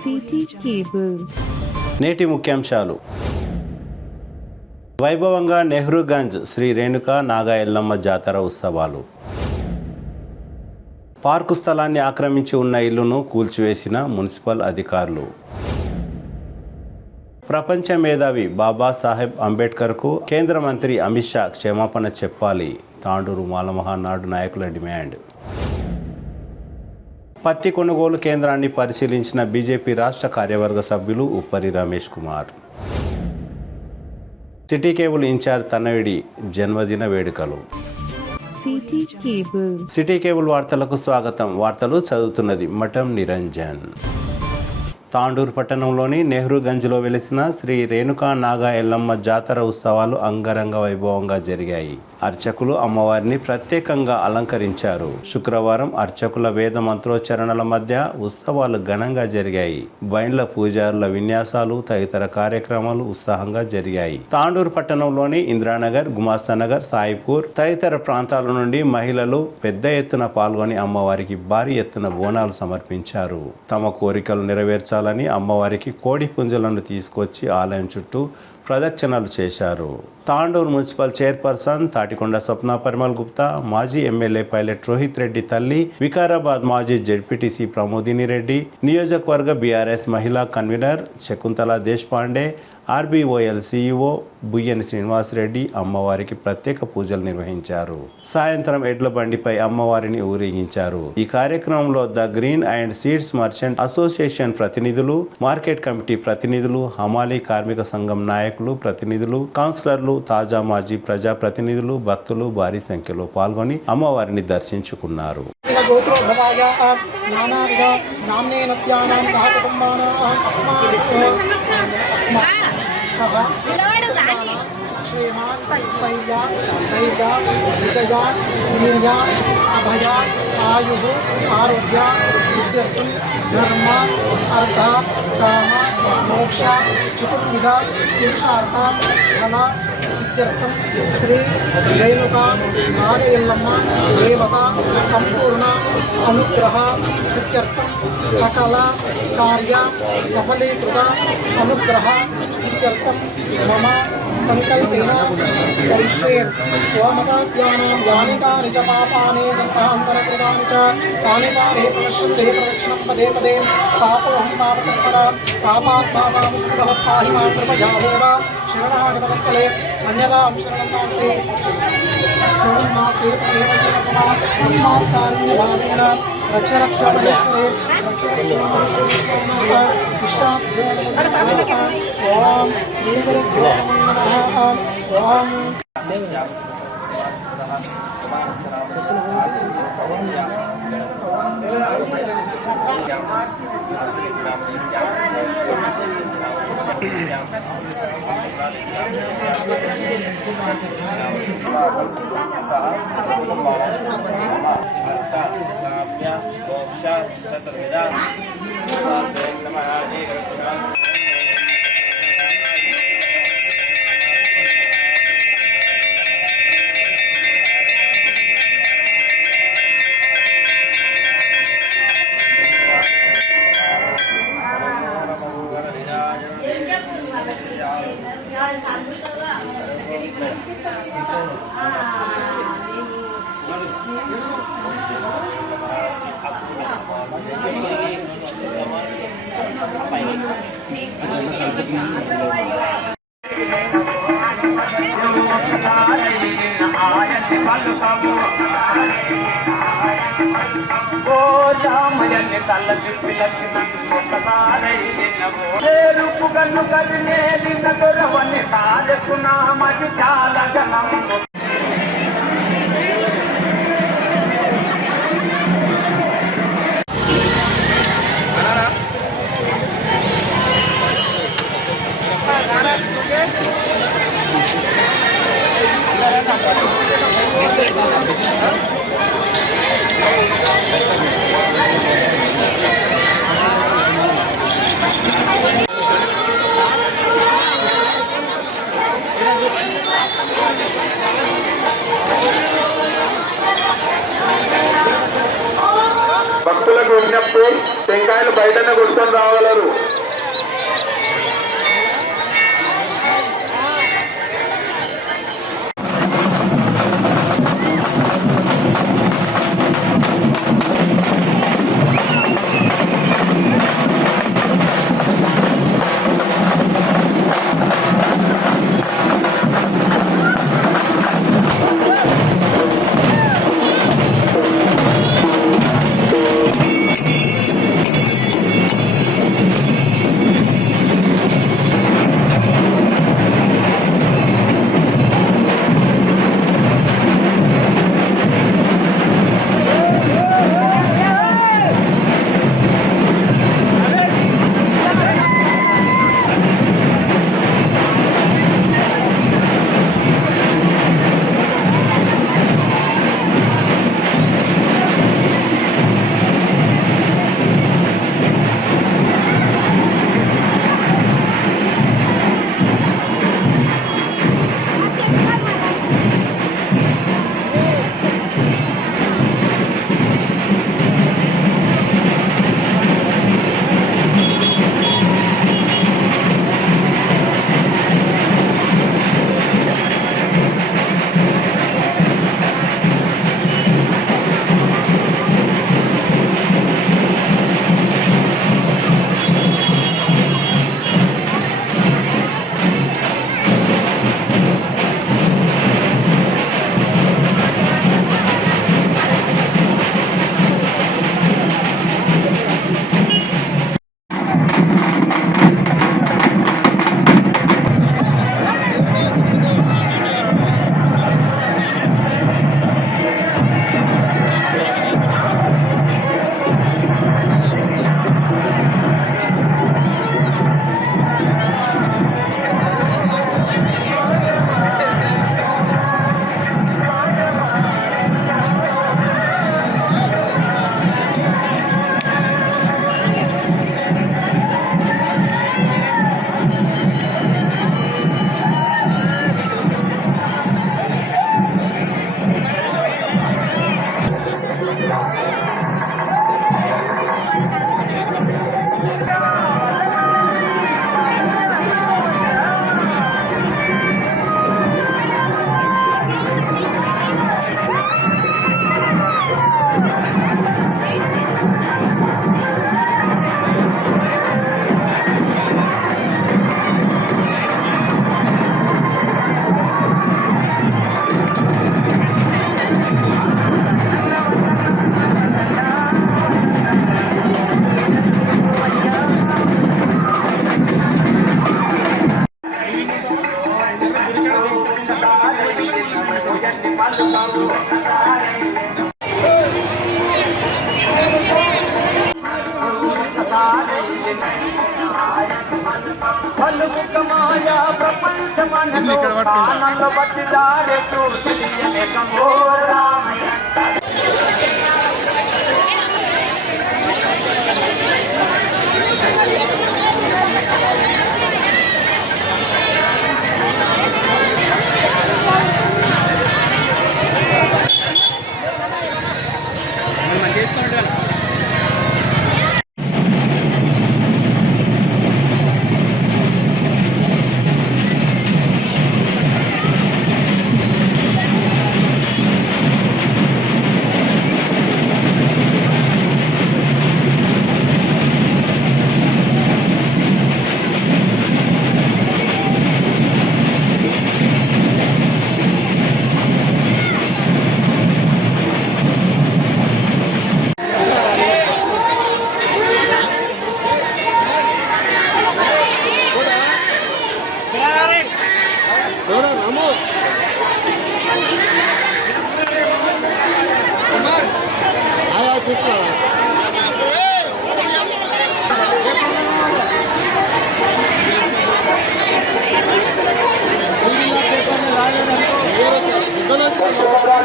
City cable. నేటి ముఖ్యాంశాలు. వైభవంగా నెహ్రూగంజ్ శ్రీ రేణుకా నాగా ఎల్లమ్మ జాతర ఉత్సవాలు. పార్కు స్థలాన్ని ఆక్రమించి ఉన్న ఇల్లును కూల్చివేసిన మున్సిపల్ అధికారులు. ప్రపంచ మేధావి బాబాసాహెబ్ అంబేద్కర్కు కేంద్ర మంత్రి అమిత్ షా క్షమాపణ చెప్పాలి. తాండూరు మాలమహానాడు నాయకుల డిమాండ్. పత్తి కొనుగోలు కేంద్రాన్ని పరిశీలించిన బీజేపీ రాష్ట్ర కార్యవర్గ సభ్యులు Uppari Ramesh Kumar. City cable incharge తనవిడి జన్మదిన వేడుకలు. సిటీ కేబుల్ వార్తలకు స్వాగతం. వార్తలు చదువుతున్నది మఠం నిరంజన్. తాండూరు పట్టణంలోని నెహ్రూగంజ్లో వెలిసిన శ్రీ రేణుకా నాగా ఎల్లమ్మ జాతర ఉత్సవాలు అంగరంగ వైభవంగా జరిగాయి. అర్చకులు అమ్మవారిని ప్రత్యేకంగా అలంకరించారు. శుక్రవారం అర్చకుల వేద మంత్రోచ్చరణల మధ్య ఉత్సవాలు ఘనంగా జరిగాయి. బైండ్ల పూజారుల విన్యాసాలు తదితర కార్యక్రమాలు ఉత్సాహంగా జరిగాయి. తాండూరు పట్టణంలోని ఇంద్రానగర్, గుమాస్తానగర్, సాయిపూర్ తదితర ప్రాంతాల నుండి మహిళలు పెద్ద ఎత్తున పాల్గొని అమ్మవారికి భారీ ఎత్తున బోనాలు సమర్పించారు. తమ కోరికలు నెరవేర్చాలని అమ్మవారికి కోడి పుంజలను తీసుకొచ్చి ఆలయం చుట్టూ ప్రదక్షిణలు చేశారు. తాండూరు మున్సిపల్ చైర్పర్సన్ తాటికొండ స్వప్న పరిమల్ గుప్తా, మాజీ ఎమ్మెల్యే పైలట్ రోహిత్ రెడ్డి తల్లి, వికారాబాద్ మాజీ జెడ్పీటీసీ ప్రమోదిని రెడ్డి, నియోజకవర్గ బీఆర్ఎస్ మహిళా కన్వీనర్ శకుంతల దేశపాండే, ఆర్బీఓఎల్ సీఈఓ బుయ్యని శ్రీనివాసరెడ్డి అమ్మవారికి ప్రత్యేక పూజలు నిర్వహించారు. సాయంత్రం ఎడ్ల బండిపై అమ్మవారిని ఊరేగించారు. ఈ కార్యక్రమంలో the green and seeds merchant association ప్రతినిధులు, మార్కెట్ కమిటీ ప్రతినిధులు, హమాలీ కార్మిక సంఘం నాయకులు, ప్రతినిధులు, కౌన్సిలర్లు, తాజా మాజీ ప్రజా ప్రతినిధులు, భక్తులు భారీ సంఖ్యలో పాల్గొని అమ్మవారిని దర్శించుకున్నారు. ఆయుః ఆరోగ్య సిద్ధ్యర్థం ధర్మ అర్థ కామ మోక్ష చతుర్విధ పురుషార్థ ఫల సిద్ధ్యర్థం శ్రీ రేణుకా నాగ ఎల్లమ్మ దేవత సంపూర్ణ అనుగ్రహ సిద్ధ్యర్థం సకల కార్య సఫలీకృత అనుగ్రహ సిద్ధ్యర్థం మమ సంకల్పేన కరిష్యే. ఓమదాజ్ఞానాం యాని కాని చ పాపాని జన్మాంతరకృతాని చ తాని తాని ప్రదర్శన్తే ప్రదక్షిణం పదే పదే పాపోహం పాపకర్మణ పాపాత్ పాపాముస్మృతవత్ పాహి మాం కృపయా దేవ శరణాగతవత్సలే అన్యదాం శరణం నాస్తి శరణం నాస్తి తదేవ శరణమా తస్మాత్ కారుణ్యభావేన రక్ష రక్ష మహేశ్వరే రక్ష రక్ష మహేశ్వరే విశ్రాంతి. ఓం శ్రీ గురుభ్యో నమః. ఓం భక్తులకు విజ్ఞప్తి, టెంకాయలు బయటనే కొట్టుకొని రాగలరు.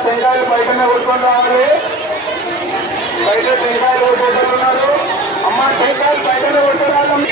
టెంకాయలు బయటనే కొట్టుకొని రావాలి. బయట టెంకాయలు కొట్టుకుంటున్నారు. అమ్మ టెంకాయలు బయటనే కొట్టుకురాలి.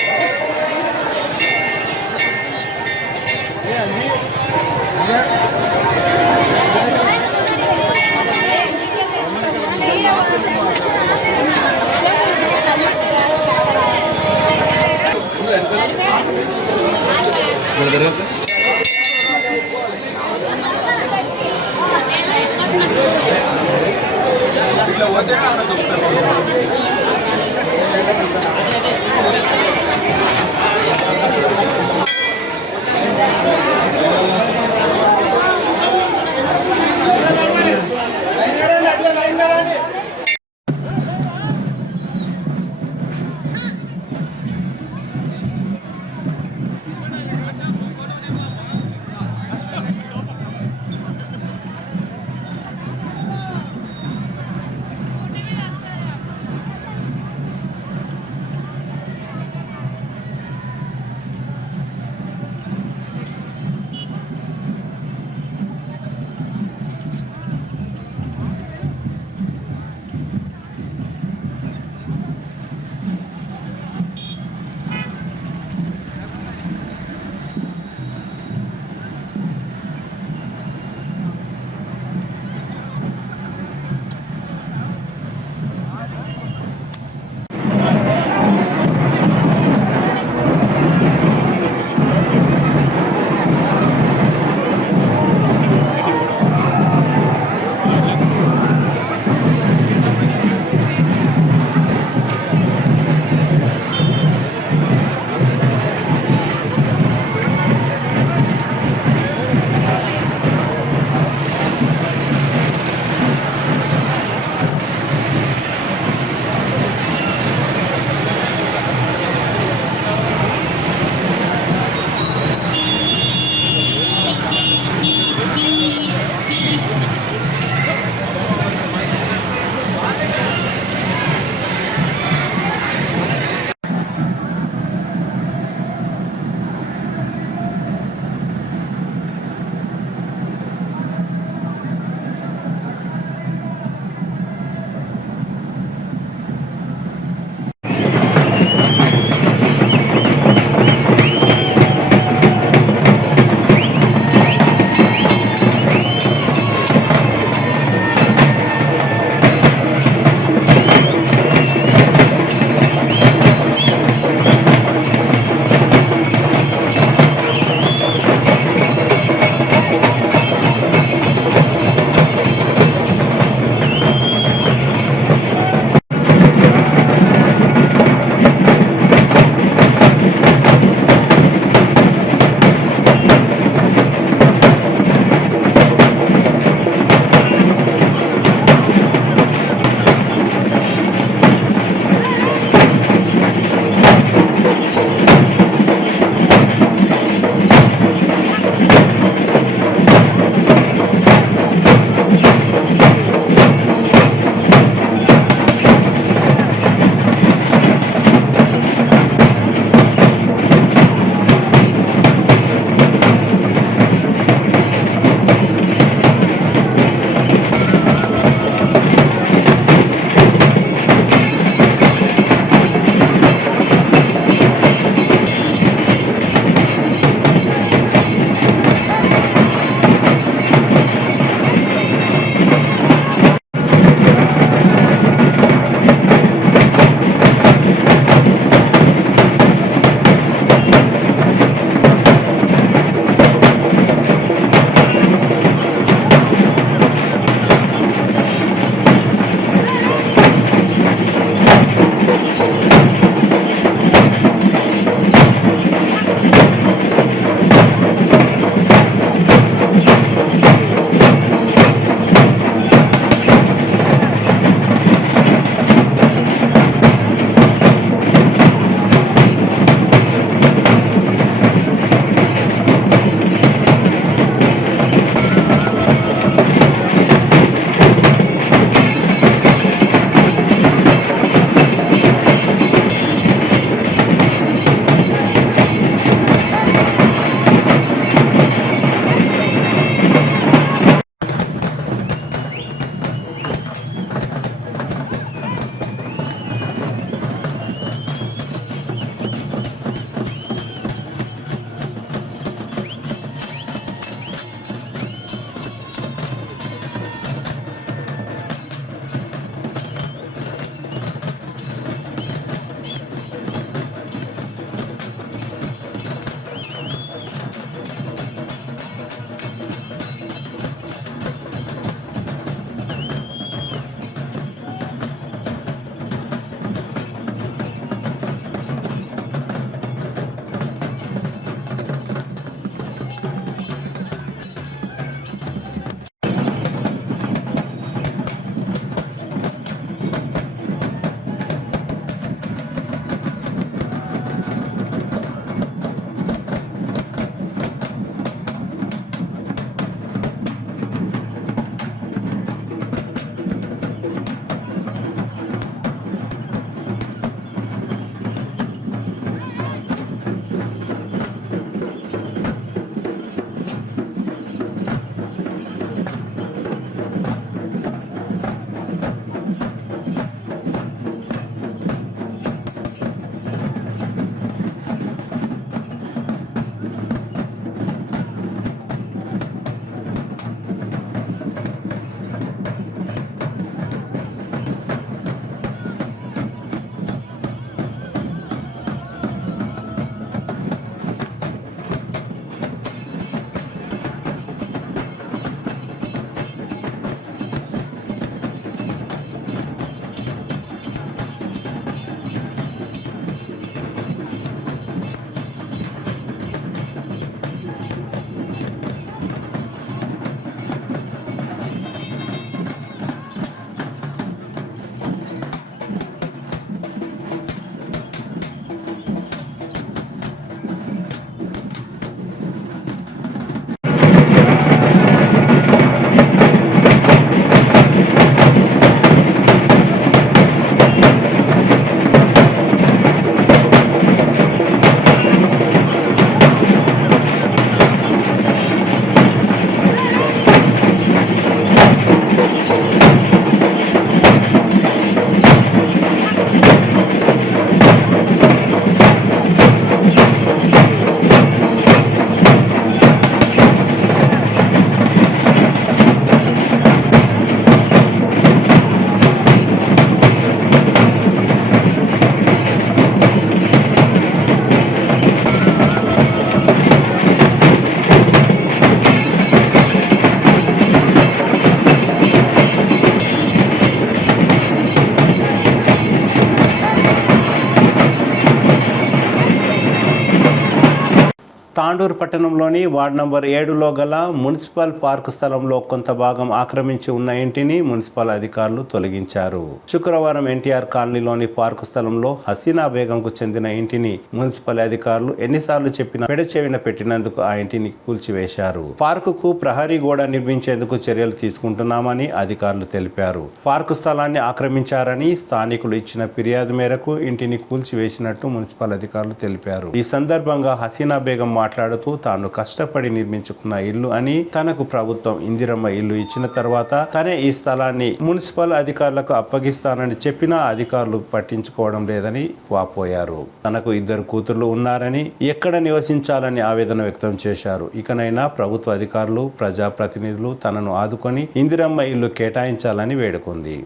తాండూరు పట్టణంలోని వార్డు నంబర్ 7లో గల మున్సిపల్ పార్క్ స్థలంలో కొంత భాగం ఆక్రమించి ఉన్న ఇంటిని మున్సిపల్ అధికారులు తొలగించారు. శుక్రవారం ఎన్టీఆర్ కాలనీలోని పార్కు స్థలంలో హసీనా బేగంకు చెందిన ఇంటిని మున్సిపల్ అధికారులు ఎన్నిసార్లు చెప్పినా పెడచెవిన పెట్టినందుకు ఆ ఇంటిని కూల్చివేశారు. పార్కుకు ప్రహరీ గోడ నిర్మించేందుకు చర్యలు తీసుకుంటున్నామని అధికారులు తెలిపారు. పార్కు స్థలాన్ని ఆక్రమించారని స్థానికులు ఇచ్చిన ఫిర్యాదు మేరకు ఇంటిని కూల్చివేసినట్టు మున్సిపల్ అధికారులు తెలిపారు. ఈ సందర్భంగా హసీనా బేగం మాట్లాడుతూ తాను కష్టపడి నిర్మించుకున్న ఇల్లు అని, తనకు ప్రభుత్వం ఇందిరమ్మ ఇల్లు ఇచ్చిన తర్వాత తనే ఈ స్థలాన్ని మున్సిపల్ అధికారులకు అప్పగిస్తానని చెప్పినా అధికారులు పట్టించుకోవడం లేదని వాపోయారు. తనకు 2 కూతుర్లు ఉన్నారని, ఎక్కడ నివసించాలని ఆవేదన వ్యక్తం చేశారు. ఇకనైనా ప్రభుత్వ అధికారులు, ప్రజాప్రతినిధులు తనను ఆదుకొని ఇందిరమ్మ ఇల్లు కేటాయించాలని వేడుకుంది.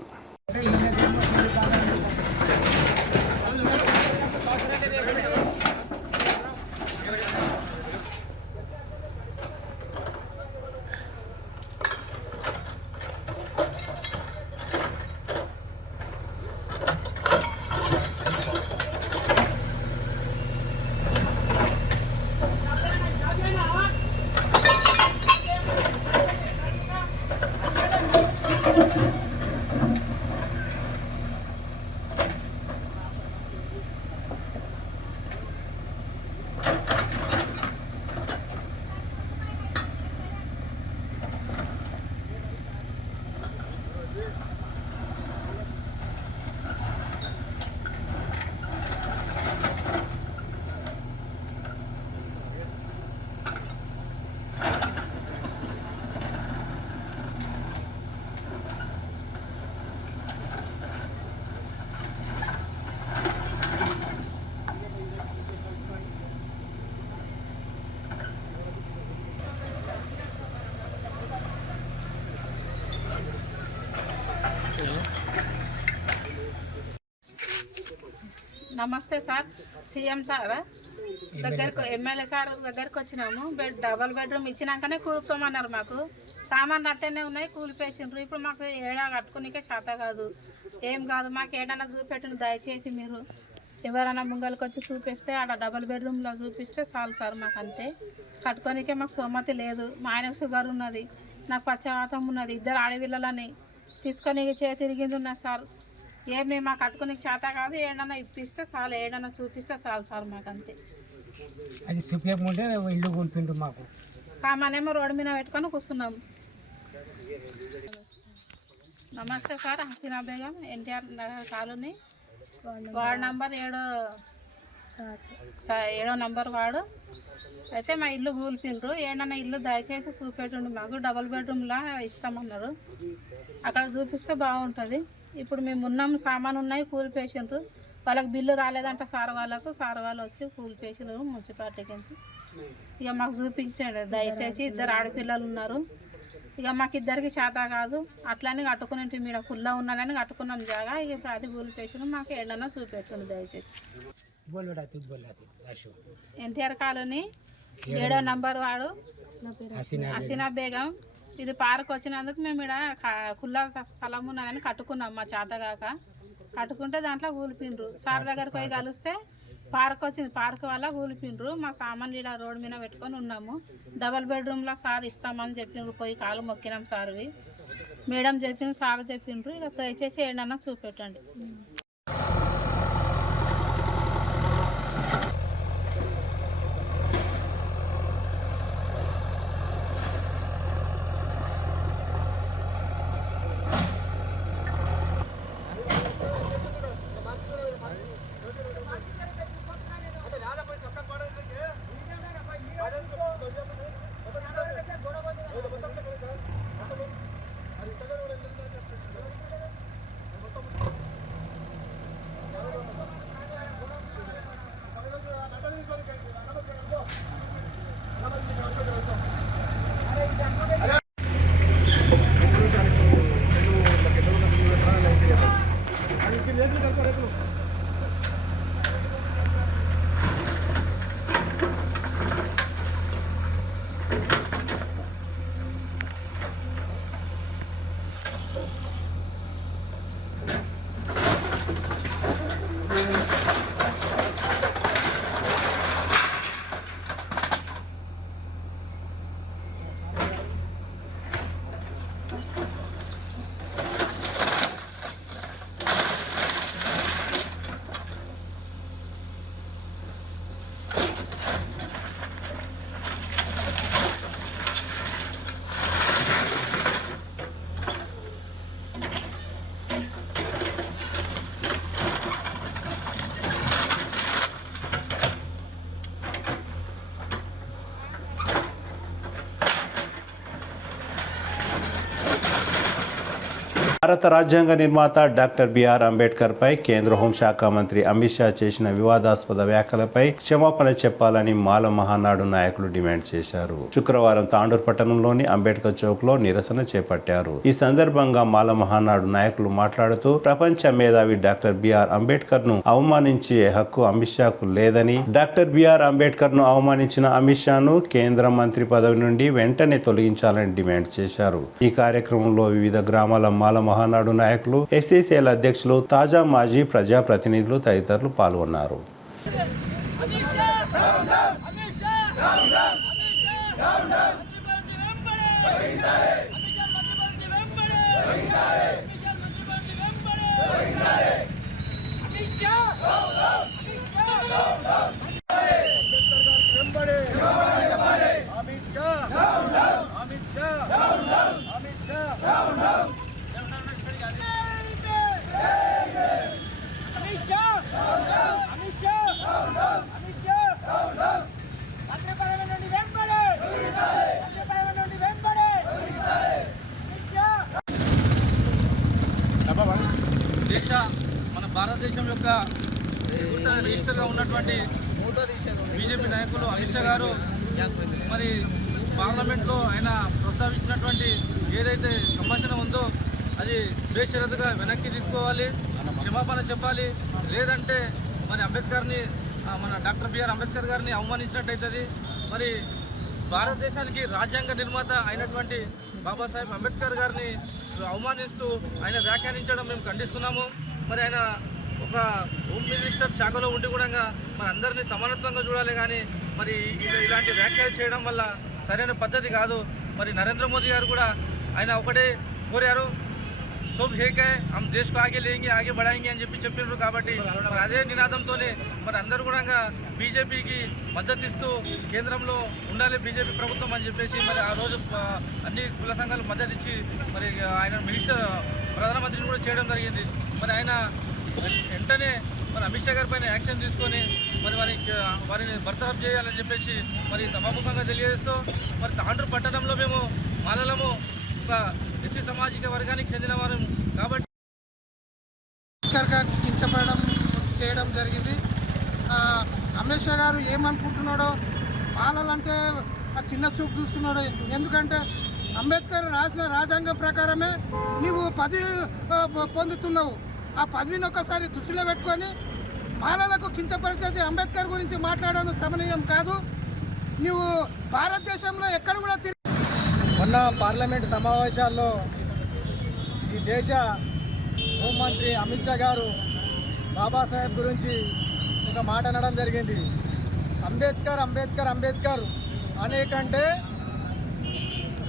నమస్తే సార్, సీఎం సార్ దగ్గరకు, ఎమ్మెల్యే సార్ దగ్గరకు వచ్చినాము. డబల్ బెడ్రూమ్ ఇచ్చినాకనే కూలుతామన్నారు. మాకు సామాన్లు అట్టనే ఉన్నాయి, కూలిపేసిండ్రు. ఇప్పుడు మాకు ఏడా కట్టుకునికే చేత కాదు, ఏం కాదు. మాకు ఏడన్నా చూపెట్టిన దయచేసి మీరు ఎవరైనా ముంగలికి వచ్చి చూపిస్తే ఆడ డబల్ బెడ్రూమ్లో చూపిస్తే చాలు సార్. మాకు అంతే, కట్టుకోనికే మాకు సమ్మతి లేదు. మా ఆయనకు షుగర్ ఉన్నది, నాకు పచ్చవాతం ఉన్నది, 2 ఆడపిల్లలని తీసుకొని తిరిగింది ఉన్నది సార్. ఏమి మాకు కట్టుకునే చేత కాదు, ఏడన్నా ఇప్పిస్తే చాలు, ఏడన్నా చూపిస్తే చాలు సార్. మాకు అంతే. అది చూపించకుంటే ఇల్లు కొనుక్కుంటు మాకు కామనేమో రోడ్డు మీద పెట్టుకొని కూర్చున్నాము. నమస్తే sir, Haseena Begum, NTR colony, ward number 7వ నంబర్ వార్డు. అయితే మా ఇల్లు కూల్పిండ్రు. ఏడన్నా ఇల్లు దయచేసి చూపెట్టుండి మాకు. డబల్ బెడ్రూమ్లా ఇస్తామన్నారు, అక్కడ చూపిస్తే బాగుంటుంది. ఇప్పుడు మేము ఉన్నాము, సామాను ఉన్నాయి, కూలిపేసిండ్రు. వాళ్ళకి బిల్లు రాలేదంట సార్ వాళ్ళకు. సార్ వాళ్ళు వచ్చి కూలిపేసిండ్రు మున్సిపాలిటీకి. ఇక మాకు చూపించండి దయచేసి. 2 ఆడపిల్లలు ఉన్నారు. ఇక మాకు 2కి చేత కాదు, అట్లని కట్టుకుని మీద కుల్లా ఉన్నదని కట్టుకున్నాం జాగా. ఇక ఇప్పుడు అది కూలిపేసిండ్రు. మాకు ఏడన్నా చూపెట్టండి దయచేసి. ఎన్టీఆర్ కాలనీ 7వ నంబర్ వాడు, హసీనా బేగం. ఇది పార్క్ వచ్చినందుకు మేము ఇక్కడ కుల్లా స్థలం ఉన్నదని కట్టుకున్నాం. మా చేతగాక కట్టుకుంటే దాంట్లో కూలిపిండ్రు. సార్ దగ్గరికి పోయి కలిస్తే పార్క్ వచ్చింది, పార్క్ వల్ల కూలిపిండ్రు. మా సామాన్లు ఇలా రోడ్డు మీద పెట్టుకొని ఉన్నాము. డబల్ బెడ్రూమ్లో సార్ ఇస్తామని చెప్పిండ్రు. పోయి కాలు మొక్కినాం సార్వి. మేడం చెప్పిండ్రు, సార్ చెప్పిండ్రు. ఇక దయచేసి ఏడన్నా చూపెట్టండి. భారత రాజ్యాంగ నిర్మాత డాక్టర్ బిఆర్ అంబేద్కర్ పై కేంద్ర హోంశాఖ మంత్రి అమిత్ షా చేసిన వివాదాస్పద వ్యాఖ్యలపై క్షమాపణ చెప్పాలని మాల మహానాడు నాయకులు డిమాండ్ చేశారు. శుక్రవారం తాండూర్ పట్టణంలోని అంబేద్కర్ చౌక్ లో నిరసన చేపట్టారు. ఈ సందర్భంగా మాల మహానాడు నాయకులు మాట్లాడుతూ ప్రపంచ మేధావి డాక్టర్ బిఆర్ అంబేద్కర్ ను అవమానించే హక్కు అమిత్ షాకు లేదని, డాక్టర్ బిఆర్ అంబేద్కర్ ను అవమానించిన అమిత్ షాను కేంద్ర మంత్రి పదవి నుండి వెంటనే తొలగించాలని డిమాండ్ చేశారు. ఈ కార్యక్రమంలో వివిధ గ్రామాల మాల మహానాడు నాయకులు, ఎస్సీసీఎల్ అధ్యక్షులు, తాజా మాజీ ప్రజాప్రతినిధులు తదితరులు పాల్గొన్నారు. మన భారతదేశం యొక్క రిజిస్టర్గా ఉన్నటువంటి బీజేపీ నాయకులు అమిత్ షా గారు మరి పార్లమెంట్లో ఆయన ప్రస్తావించినటువంటి ఏదైతే సంభాషణ ఉందో అది బేషరతుగా వెనక్కి తీసుకోవాలి, క్షమాపణ చెప్పాలి. లేదంటే మరి అంబేద్కర్ని, మన డాక్టర్ బిఆర్ అంబేద్కర్ గారిని అవమానించినట్టయితుంది. మరి భారతదేశానికి రాజ్యాంగ నిర్మాత అయినటువంటి బాబాసాహెబ్ అంబేద్కర్ గారిని అవమానిస్తూ ఆయన వ్యాఖ్యానించడం మేము ఖండిస్తున్నాము. మరి ఆయన ఒక హోమ్ మినిస్టర్ శాఖలో ఉండి కూడా మరి అందరినీ సమానత్వంగా చూడాలి, కానీ మరి ఇలాంటి వ్యాఖ్యలు చేయడం వల్ల సరైన పద్ధతి కాదు. మరి నరేంద్ర మోదీ గారు కూడా ఆయన ఒకటే కోరారు, సబ్ హేకే హమ్ దేశ్ को आगे लेंगे आगे बढ़ाएंगे అని చెప్పినారు. కాబట్టి మరి అదే నినాదంతోనే మరి అందరూ కూడా బీజేపీకి మద్దతు ఇస్తూ కేంద్రంలో ఉండాలి బీజేపీ ప్రభుత్వం అని చెప్పేసి మరి ఆ రోజు అన్ని కుల సంఘాలు మద్దతు ఇచ్చి మరి ఆయన ప్రధానమంత్రిని కూడా చేయడం జరిగింది. మరి ఆయన వెంటనే మరి అమిత్ షా గారి పైన యాక్షన్ తీసుకొని మరి వారిని బర్తరఫ్ చేయాలని చెప్పేసి మరి సభాముఖంగా తెలియజేస్తూ మరి తాండూరు పట్టణంలో మేము మాలలము ఒక ఎస్సీ సామాజిక వర్గానికి చెందిన వారు కాబట్టి కించపడడం చేయడం జరిగింది. అమిత్ షా గారు ఏమనుకుంటున్నాడో, మాలలంటే చిన్న చూపు చూస్తున్నాడు. ఎందుకంటే అంబేద్కర్ రాసిన రాజ్యాంగం ప్రకారమే నీవు పదవి పొందుతున్నావు. ఆ పదవిని ఒక్కసారి దృష్టిలో పెట్టుకొని మాలలకు కించపరిచేది అంబేద్కర్ గురించి మాట్లాడడం సమనీయం కాదు. నీవు భారతదేశంలో ఎక్కడ కూడా మొన్న పార్లమెంటు సమావేశాల్లో ఈ దేశ హోంమంత్రి అమిత్ షా గారు బాబాసాహెబ్ గురించి ఒక మాట అనడం జరిగింది. అంబేద్కర్ అంబేద్కర్ అంబేద్కర్ అనేకంటే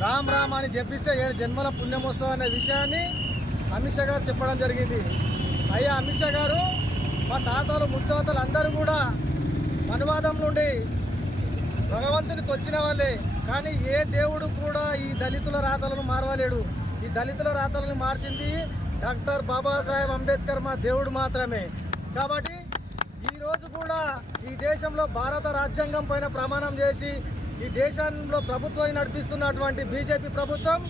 రామ్ రామ్ అని చెప్పిస్తే 7 జన్మల పుణ్యం వస్తుందనే విషయాన్ని అమిత్ షా గారు చెప్పడం జరిగింది. అయ్యా అమిత్ షా గారు, మా తాతలు ముత్తాతలు అందరూ కూడా అనువాదం నుండి భగవంతునికి వచ్చిన వాళ్ళే, కానీ ఏ దేవుడు కూడా ఈ దళితుల రాతలను మారవలేడు. ఈ దళితుల రాతలను మార్చింది డాక్టర్ బాబాసాహెబ్ అంబేద్కర్, మా దేవుడు మాత్రమే. కాబట్టి ఈరోజు కూడా ఈ దేశంలో భారత రాజ్యాంగం పైన ప్రమాణం చేసి ఈ దేశంలో ప్రభుత్వాన్ని నడిపిస్తున్నటువంటి బీజేపీ ప్రభుత్వం,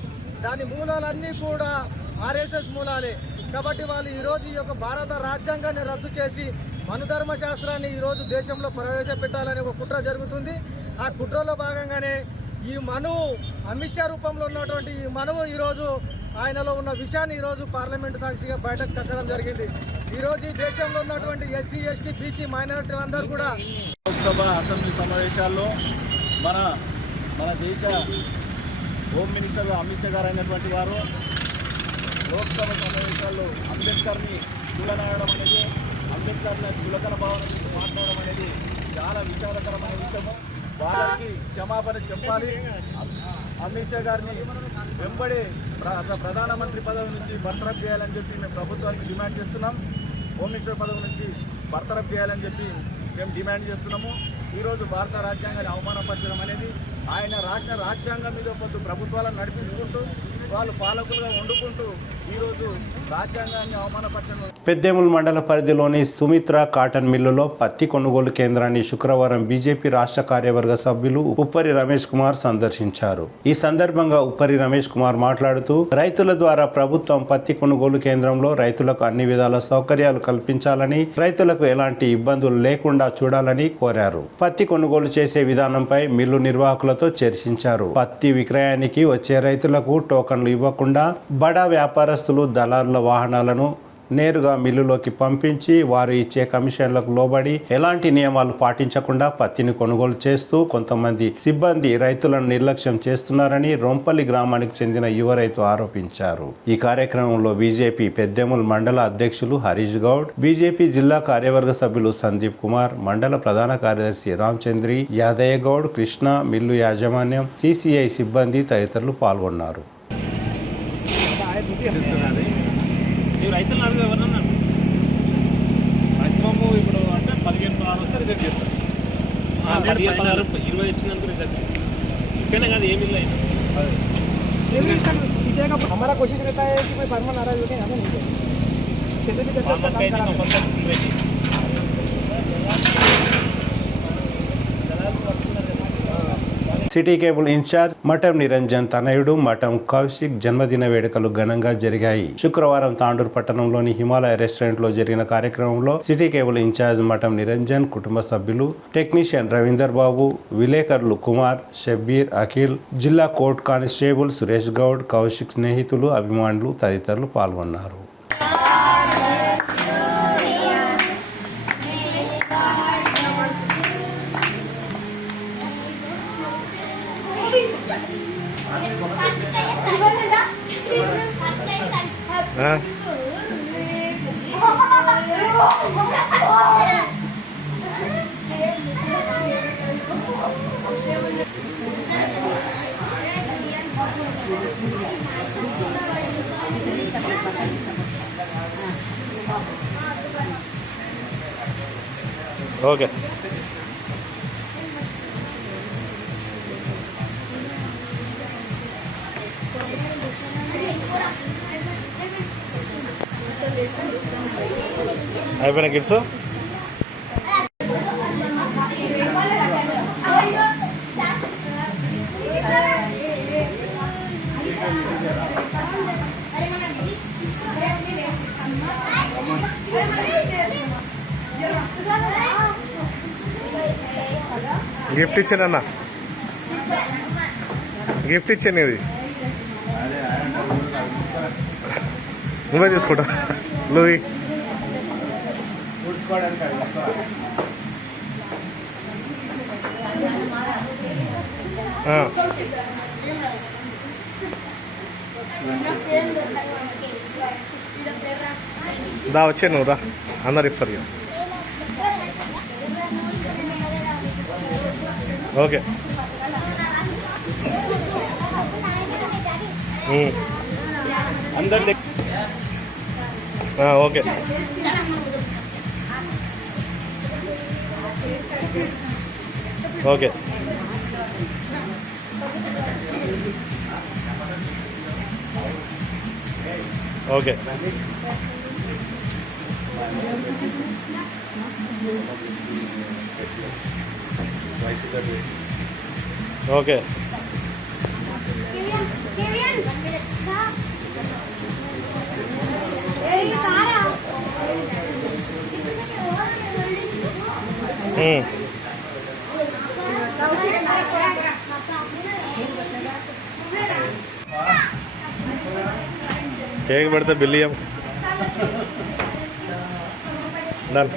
దాని మూలాలన్నీ కూడా ఆర్ఎస్ఎస్ మూలాలే. కాబట్టి వాళ్ళు ఈరోజు ఈ యొక్క భారత రాజ్యాంగాన్ని రద్దు చేసి మనుధర్మ శాస్త్రాన్ని ఈరోజు దేశంలో ప్రవేశపెట్టాలనే ఒక కుట్ర జరుగుతుంది. ఆ కుట్రలో భాగంగానే ఈ మనువు అమిత్ షా రూపంలో ఉన్నటువంటి ఈ మనువు ఈరోజు ఆయనలో ఉన్న విషయాన్ని ఈరోజు పార్లమెంటు సాక్షిగా బయటకు తక్కడం జరిగింది. ఈరోజు ఈ దేశంలో ఉన్నటువంటి ఎస్సీ ఎస్టీ బీసీ మైనారిటీలు అందరూ కూడా లోక్సభ అసెంబ్లీ సమావేశాల్లో మన దేశ హోమ్ మినిస్టర్ అమిత్ షా గారు అయినటువంటి వారు లోక్సభ సమావేశాల్లో అంబేద్కర్ని తులనాయడం అనేది, అంబేద్కర్ని చులకన భావన గురించి మాట్లాడడం అనేది చాలా విచారకరమైన విషయము. వారికి క్షమాపణ చెప్పాలి. అమిత్ షా గారిని వెంబడి ప్రధానమంత్రి పదవి నుంచి బర్తరఫ్ చేయాలని చెప్పి మేము ప్రభుత్వానికి డిమాండ్ చేస్తున్నాం. హోమ్ మినిస్టర్ పదవి నుంచి బర్తరఫ్ చేయాలని చెప్పి మేము డిమాండ్ చేస్తున్నాము. ఈరోజు భారత రాజ్యాంగాన్ని అవమానపరచడం అనేది, ఆయన రాజ్యాంగం మీద పొద్దు ప్రభుత్వాలను నడిపించుకుంటూ వాళ్ళు పాలకులుగా వండుకుంటూ ఈరోజు రాజ్యాంగాన్ని అవమానపరచడం. పెద్దేముల్ మండల పరిధిలోని సుమిత్ర కాటన్ మిల్లులో పత్తి కొనుగోలు కేంద్రాన్ని శుక్రవారం బీజేపీ రాష్ట్ర కార్యవర్గ సభ్యులు ఉప్పరి రమేష్ కుమార్ సందర్శించారు. ఈ సందర్భంగా ఉప్పరి రమేష్ కుమార్ మాట్లాడుతూ రైతుల ద్వారా ప్రభుత్వం పత్తి కొనుగోలు కేంద్రంలో రైతులకు అన్ని విధాల సౌకర్యాలు కల్పించాలని, రైతులకు ఎలాంటి ఇబ్బందులు లేకుండా చూడాలని కోరారు. పత్తి కొనుగోలు చేసే విధానంపై మిల్లు నిర్వాహకులతో చర్చించారు. పత్తి విక్రయానికి వచ్చే రైతులకు టోకన్లు ఇవ్వకుండా బడా వ్యాపారస్తులు దళారుల వాహనాలను నేరుగా మిల్లులోకి పంపించి వారు ఇచ్చే కమిషన్లకు లోబడి ఎలాంటి నియమాలు పాటించకుండా పత్తిని కొనుగోలు చేస్తూ కొంతమంది సిబ్బంది రైతులను నిర్లక్ష్యం చేస్తున్నారని రొంపల్లి గ్రామానికి చెందిన యువ రైతు ఆరోపించారు. ఈ కార్యక్రమంలో బీజేపీ పెద్దేముల్ మండల అధ్యక్షులు హరీష్ గౌడ్, బీజేపీ జిల్లా కార్యవర్గ సభ్యులు సందీప్ కుమార్, మండల ప్రధాన కార్యదర్శి రామచంద్రి, యాదయ్య గౌడ్, కృష్ణ, మిల్లు యాజమాన్యం, సిసిఐ సిబ్బంది తదితరులు పాల్గొన్నారు. రైతులు అడుగు ఎవరన్నా మాక్సిమం ఇప్పుడు అంటే 15-16 వస్తే రిజెక్ట్ చేస్తారు. 20 ఇచ్చినందుకు రిజెక్ట్ ఇక్కడనే కాదు ఏమి లేదు. हमारा कोशिश रहता है कि कोई फार्मर नाराज होके यहाँ नहीं जाए, कैसे भी करके उसका काम कराना। సిటీ కేబుల్ ఇన్ఛార్జ్ మఠం నిరంజన్ తనయుడు మఠం కౌశిక్ జన్మదిన వేడుకలు ఘనంగా జరిగాయి. శుక్రవారం తాండూరు పట్టణంలోని హిమాలయ రెస్టారెంట్ లో జరిగిన కార్యక్రమంలో సిటీ కేబుల్ ఇన్ఛార్జ్ మఠం నిరంజన్, కుటుంబ సభ్యులు, టెక్నీషియన్ రవీందర్ బాబు, విలేకరులు కుమార్, షబ్బీర్, అఖిల్, జిల్లా కోర్టు కానిస్టేబుల్ సురేష్ గౌడ్, కౌశిక్ స్నేహితులు, అభిమానులు తదితరులు పాల్గొన్నారు. ఓకే అయిపోయినా గిఫ్ట్స్. గిఫ్ట్ ఇచ్చానన్నా, గిఫ్ట్ ఇచ్చాను. ఇది నువ్వే తీసుకుంటా. లూయి దా వచ్చే నువ్వు రా, అందరు ఇస్తారు ఇక. ఓకే అందరి okay okay okay okay cake పెడితే బిల్లియం డన్.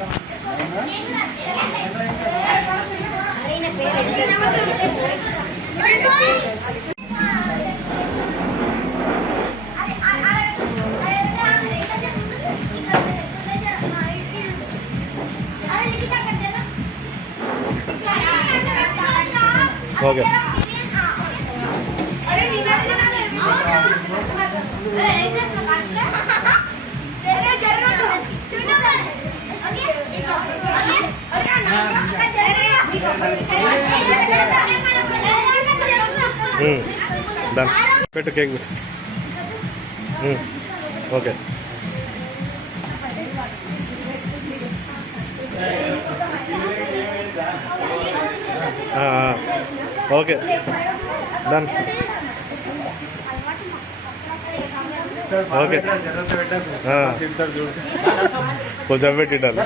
Okay done. పెట్టు కేక్ పెట్టు. ఓకే ఓకే డన్ ఓకే కొంచెం పెట్టిండాలి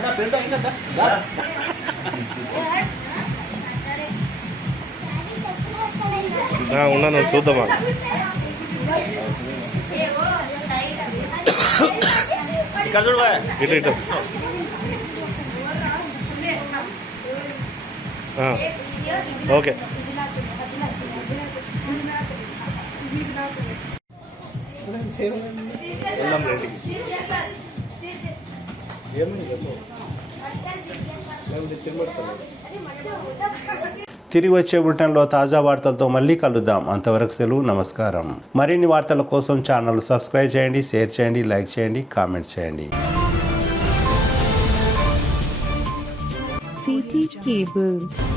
ఉన్నాను చూద్దామా ఇటు ఇటు ఓకే వెళ్దాం రేటికి తిరిగి వచ్చే బులెటిన్లో తాజా వార్తలతో మళ్ళీ కలుద్దాం. అంతవరకు సెలవు, నమస్కారం. మరిన్ని వార్తల కోసం ఛానల్ సబ్స్క్రైబ్ చేయండి, షేర్ చేయండి, లైక్ చేయండి, కామెంట్ చేయండి. CT Cable